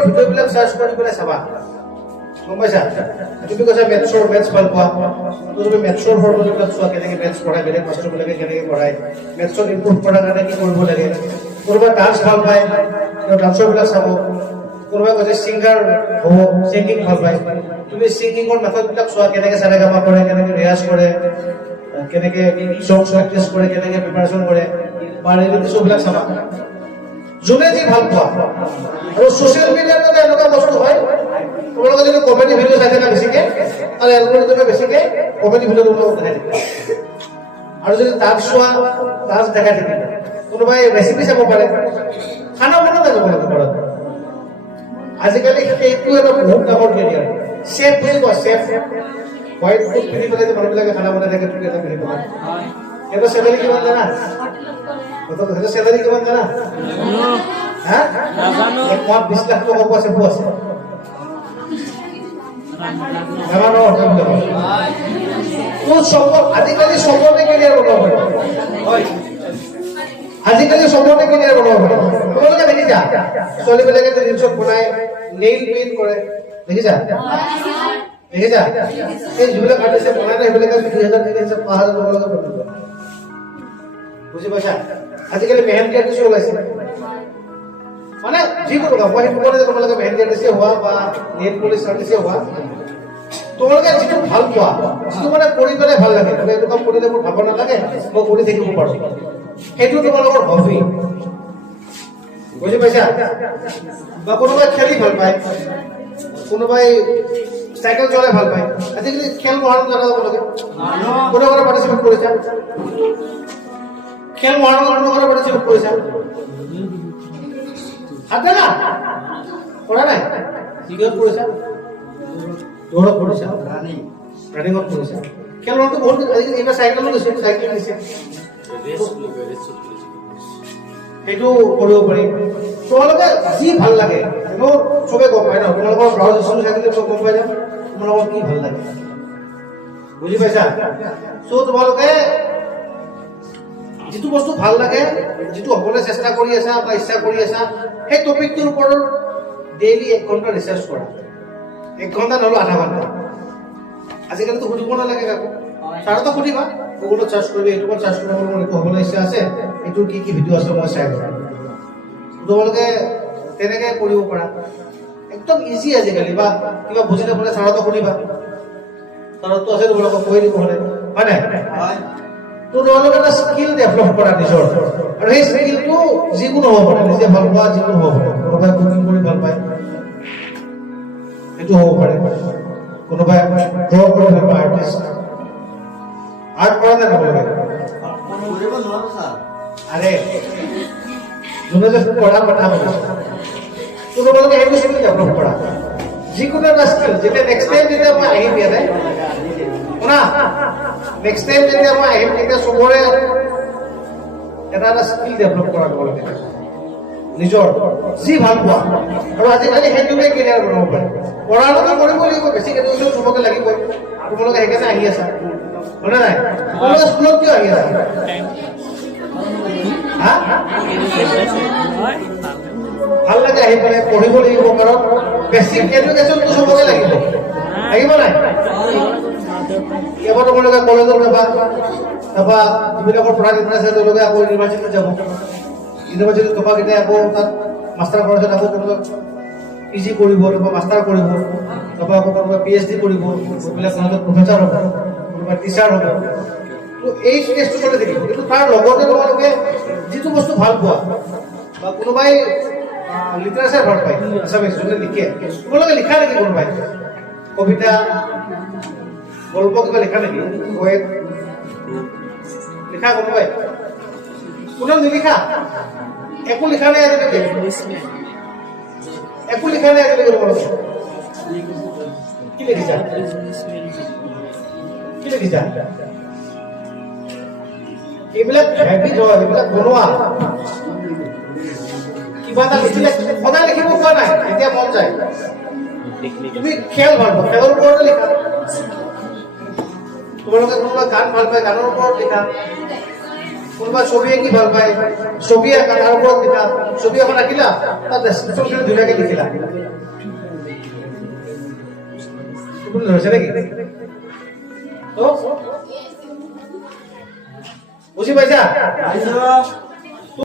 ইউটিউবৰ ভিডিঅ'বিলাক চাৰ্চ কৰি পেলাই চাবা গম পাইছা তুমি কৈছা মেথছ ভাল পোৱা তুমি মেথছৰ ফৰ্মুলাবিলাক চোৱা কেনেকৈ মেথছ পঢ়ায় বেলেগ মাষ্টৰবিলাকে কেনেকৈ পঢ়ায় মেথছত ইম্প্ৰুভ কৰাৰ কাৰণে কি কৰিব লাগে কোনোবাই ডান্স ভাল পায় ডান্সৰবিলাক চাব কোনোবাই কৈছে ছিংগাৰ হ'ব ছিংগিং ভাল পায় তুমি ছিংগিঙৰ মেথডবিলাক চোৱা কেনেকৈ চাৰেগামা কৰে কেনেকৈ ৰিয়াজ কৰে কেনেকৈ চং প্ৰেক্টিচ কৰে কেনেকৈ প্ৰিপাৰেশ্যন কৰে বা ৰিয়েলিটি শ্ব'বিলাক চাবা যোনে যি ভাল পোৱা আৰু ছ'চিয়েল মিডিয়াত এটা এনেকুৱা বস্তু হয় তোমালোকে যদি কমেডি ভিডিঅ' চাই থাকা বেছিকৈ আৰু এলগৰিদমে বেছিকৈ কমেডি ভিডিঅ' তোমালোকক দেখাই থাকিব আৰু যদি ডান্স চোৱা ডান্স দেখাই থাকিব কোনোবাই ৰেচিপি চাব পাৰে খানা বনাব যাব লাগে ঘৰত আজিকালি সেইটো এটা বহুত ডাঙৰ কেৰিয়াৰ চেফ বুলি কয় চেফ হোৱাইট কোট পিন্ধি পেলাই যে মানুহবিলাকে খানা বনাই থাকে তুমি এটা পিন্ধি পেলাই এটা চেলাৰী কিমান জানা চেলাৰী কিমান জানা হা 20 লাখ টকা পোৱা চেফো আছে আজিকালি চবতে কেৰিয়াৰ বনাব পাৰি আজিকালি চবতে কেৰিয়াৰ বনাব পাৰি তোমালোকে দেখিছা ছোৱালীবিলাকে যে জিন্সত বনাই নেইল পেইণ্ট কৰে দেখিছা দেখিছা এই যিবিলাক আৰ্টিষ্টে বনাই না সেইবিলাকে 2000 3000 5000 টকা বনাব বুজি পাইছা আজিকালি মেহেন্দি আৰ্টিষ্ট ওলাইছে মানে যিকোনো কাম মই সেইবোৰ যে তোমালোকে মেহেন্দি আৰ্টিষ্ট হোৱা বা নেইল পলিছ আৰ্টিষ্ট হোৱা তোমালোকে যিটো ভাল পোৱা যিটো মানে কৰি পেলাই ভাল লাগে তুমি এইটো কাম কৰিলে মোৰ ভাব নালাগে মই কৰি থাকিব পাৰোঁ সেইটো তোমালোকৰ হবি বুজি পাইছা বা কোনোবাই খেলি ভাল পায় কোনোবাই চাইকেল চলাই ভাল পায় আজিকালি খেল মহাৰণ জানা যাব লাগে কোনোবাই পাৰ্টিচিপেট কৰিছা খেল মহাৰণ কোনোবাই পাৰ্টিচিপেট কৰিছা আছে না কৰা নাই কিহত কৰিছা দৌৰত কৰিছা ৰানিঙত কৰিছা খেল মহাৰণটো বহুত আজিকালি এইবাৰ চাইকেলো দিছে চাইকেল দিছে সেইটো কৰিব পাৰি তোমালোকে যি ভাল লাগে কিন্তু চবে গম পায় ন তোমালোকৰ ব্লাউজ স্কুল থাকিলে চব গম পাই যাম তোমালোকৰ কি ভাল লাগে বুজি পাইছা চ' তোমালোকে যিটো বস্তু ভাল লাগে যিটো হ'বলৈ চেষ্টা কৰি আছা বা ইচ্ছা কৰি আছা সেই টপিকটোৰ ওপৰত ডেইলি 1 ঘণ্টা ৰিচাৰ্চ কৰা 1 ঘণ্টা নহ'লে আধা ঘণ্টা আজিকালিতো সুধিব নালাগে কাকো ছাৰতো সুধিবা গুগলত চাৰ্চ কৰিবি ইউটিউবত চাৰ্চ কৰিব মোৰ এইটো হ'বলৈ ইচ্ছা আছে এইটো কি কি ভিডিঅ' আছে মই চাই লওঁ তোমালোকে তেনেকৈ কৰিব পাৰা একদম ইজি আজিকালি বা কিবা বুজি নাপালে ছাৰতো সুধিবা ছাৰতো আছে তোমালোকক কৈ দিব হ'লে হয় নাই তো তোমালোকে এটা স্কিল ডেভেলপ কৰা নিজৰ আৰু সেই স্কিলটো যিকোনো হ'ব পাৰে নিজে ভাল পোৱা যিকোনো হ'ব পাৰে কোনোবাই কুকিং কৰি ভাল পায় সেইটো হ'ব পাৰে কোনোবাই ড্ৰ কৰি ভাল পায় আৰ্টিষ্ট আৰ্ট কৰা নাই তোমালোকে আৰে যোনে যে পঢ়া কথা কৈছে তোমালোকে সেইটো স্কিল ডেভেলপ কৰা যিকোনো এটা স্কিল যেতিয়া নেক্সট টাইম যেতিয়া মই আহিম ইয়াতে শুনা নেক্সট টাইম যেতিয়া মই আহিম তেতিয়া চবৰে এটা এটা স্কিল ডেভেলপ কৰা তোমালোকে নিজৰ যি ভাল পোৱা আৰু আজিকালি সেইটোকে কেৰিয়াৰ বনাব পাৰে পঢ়াটো কৰিব লাগিব বেছি কেইটা চবকে লাগিবই তোমালোকে সেইকাৰণে আহি আছা হয়নে নাই তোমালোকে স্কুলত কিয় আহি আছা ভাল লাগে আহি পেলাই পঢ়িব লাগিব কাৰণ বেছিক এডুকেশ্যনটো চবকে লাগিব লাগিব নাই এবাৰ তোমালোকে কলেজত যাবা তাৰপৰা যিবিলাকৰ পঢ়া কেইটা আছে তেওঁলোকে আকৌ ইউনিভাৰ্চিটিত যাব ইউনিভাৰ্চিটিত টপাকেইটাই আকৌ তাত মাষ্টাৰ কৰাৰ পিছত আকৌ কোনোবা PG কৰিব বা মাষ্টাৰ কৰিব তাৰপৰা আকৌ কোনোবা PhD কৰিব এইবিলাক কলেজত প্ৰফেচাৰ হ'ব কোনোবা টিচাৰ হ'ব তো এই ষ্টেজটো চলি থাকিব কিন্তু তাৰ লগতে তোমালোকে যিটো বস্তু ভাল পোৱা বা কোনোবাই লিটাৰেচাৰ ভাল পায় আছামিজ যোনে লিখে তোমালোকে লিখা নেকি কোনোবাই কবিতা গল্প কিবা লিখা নেকি পয়েট লিখা কোনোবাই কোনেও নিলিখা একো লিখা নাই আজিলৈকে একো লিখা নাই আজিলৈকে তোমালোকে কি লিখিছা কি লিখিছা এইবিলাক হেবিট হয় এইবিলাক বনোৱা কিবা এটা লিখিলে সদায় লিখিব পোৱা নাই এতিয়া মন যায় তুমি খেল ভাল পোৱা খেলৰ ওপৰতে লিখা তোমালোকে কোনোবা গান ভাল পায় গানৰ ওপৰত লিখা কোনোবা ছবি আঁকি ভাল পায় ছবি আঁকা তাৰ ওপৰত দিলা ছবি এখন আঁকিলা তাত ডেছক্ৰিপশ্যন ধুনীয়াকৈ লিখিলা ধৰিছে নেকি বুজি পাইছা